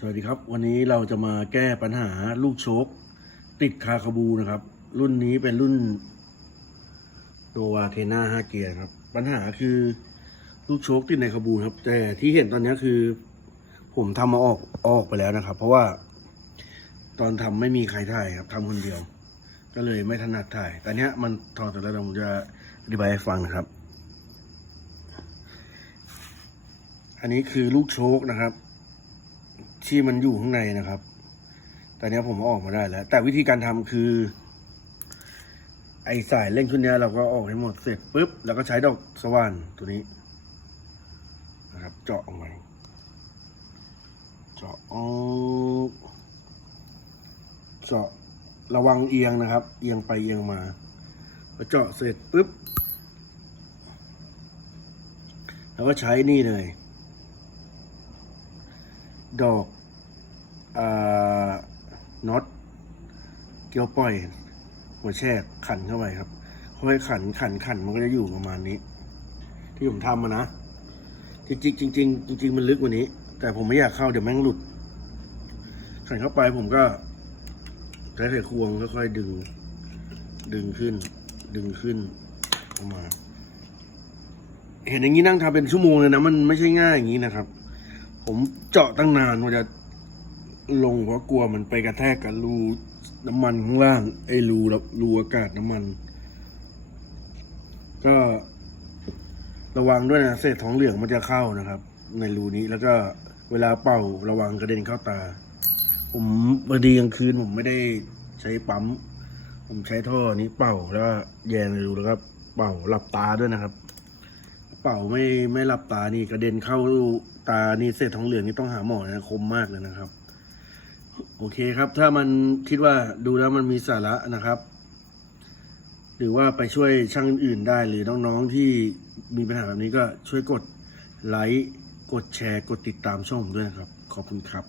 สวัสดีครับ วันนี้เราจะมาแก้ปัญหาลูกโชคติดคาคาบูนะครับ รุ่นนี้เป็นรุ่นโนวาเทน่า5เกียร์ครับ ปัญหาคือลูกโชคติดในคาบูครับ แต่ที่เห็นตอนนี้คือ ผมทำมาออกออกไปแล้วนะครับ เพราะว่า ตอนทำไม่มีใครถ่ายครับทำคนเดียว ก็เลยไม่ถนัดถ่ายต่เนี้มันถอดแต่ล้วผมจะอธิบายให้ฟังนะครับ อันนี้คือลูกโชคนะครับ ที่มันอยู่ข้างในนะครับ ตอนนี้ผมออกมาได้แล้ว แต่วิธีการทำคือ ไอสายเล่นชุดนี้เราก็ออกให้หมดเสร็จปุ๊บแล้วก็ใช้ดอกสว่านตัวนี้นะครับ เจาะออกมาเจาะออกเจาะระวังเอียงนะครับ เอียงไปเอียงมาพอเจาะเสร็จปุ๊บแล้วก็ใช้นี่เลย ดอก น็อตเกี่ยวปล่อย หัวแช่ขันเข้าไปครับค่อยขันขันขันมันก็จะอยู่ประมาณนี้ ที่ผมทำมานะจริงๆจริงจริงมันลึกกว่านี้ แต่ผมไม่อยากเข้าเดี๋ยวแม่งหลุด ขันเข้าไปผมก็ใช้ไขควงค่อยๆดึง ดึงขึ้น ดึงขึ้นออกมา เห็นอย่างนี้นั่งทำเป็นชั่วโมงเลยนะ มันไม่ใช่ง่ายอย่างนี้นะครับ ผมเจาะตั้งนานกว่าจะ ลงเพราะกลัวมันไปกระแทกกับรูน้ำมันข้างล่าง ไอ้รูระรูอากาศน้ำมัน ก็ ระวังด้วยนะเศษทองเหลืองมันจะเข้านะครับ ในรูนี้แล้วก็เวลาเป่าระวังกระเด็นเข้าตา ผมพอดีกลางคืนผมไม่ได้ใช้ปั๊ม ผมใช้ท่อนี้เป่าแล้วแยงในรูแล้วก็เป่าหลับตาด้วยนะครับ เป่าไม่ไม่หลับตานี่กระเด็นเข้าตานี่เศษทองเหลืองนี่ต้องหาหมอนะคมมากเลยนะครับ โอเคครับ ถ้ามันคิดว่าดูแล้วมันมีสาระนะครับ หรือว่าไปช่วยช่างอื่นได้หรือน้องๆที่มีปัญหาแบบนี้ก็ช่วยกดไลค์กดแชร์ กดติดตามช่องผมด้วยนะครับ ขอบคุณครับ